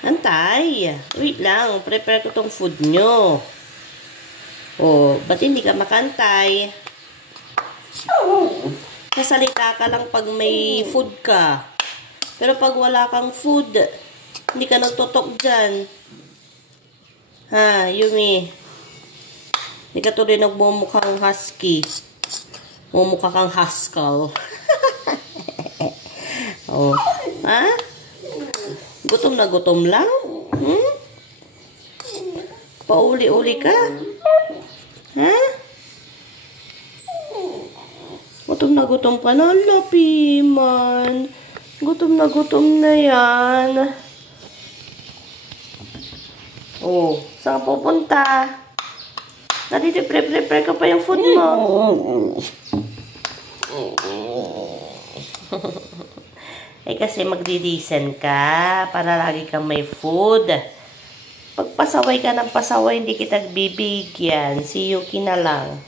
Antay. Wait lang. Prepare ko tong food nyo. Oh, ba't hindi ka makantay? Sasalita ka lang pag may food ka. Pero pag wala kang food, hindi ka nagtutok dyan. Ha, Yumi. Hindi ka tuloy nagmumukhang husky. Mumukha kang haskell. Oh. Ha? Gutom na gutom lang? Hmm? Pauli-uli ka? Ha? Gutom na gutom ka na, Lapiman. Gutom na yan. Oh, saan ka pupunta? Nandito, prepare ka pa yung food mo. Eh kasi magdidisen ka para lagi kang may food. Pag pasaway ka ng pasaway, hindi kita bibigyan. Si Yuki na lang.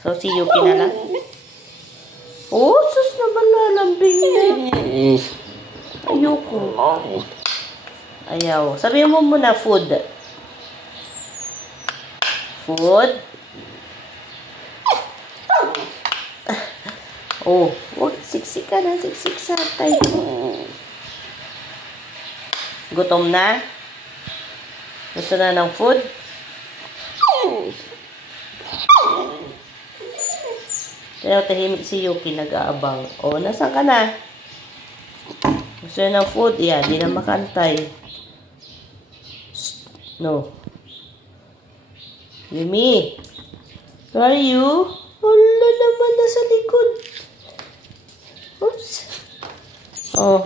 So, si Yuki na lang. Oh, sus naman lalambing na. Ayoko. Ayaw. Sabihin mo muna food. Food. Oh, wag siksik ka na. Siksik sa tay ko. Gutom na? Gusto na ng food? Kaya tahimik si Yuki, nag-aabang. Oh, nasaan ka na? Gusto na ng food? Yeah, di na makantay. No. Yumi, where are you? Wala naman, nasa likod. Oops. Oh.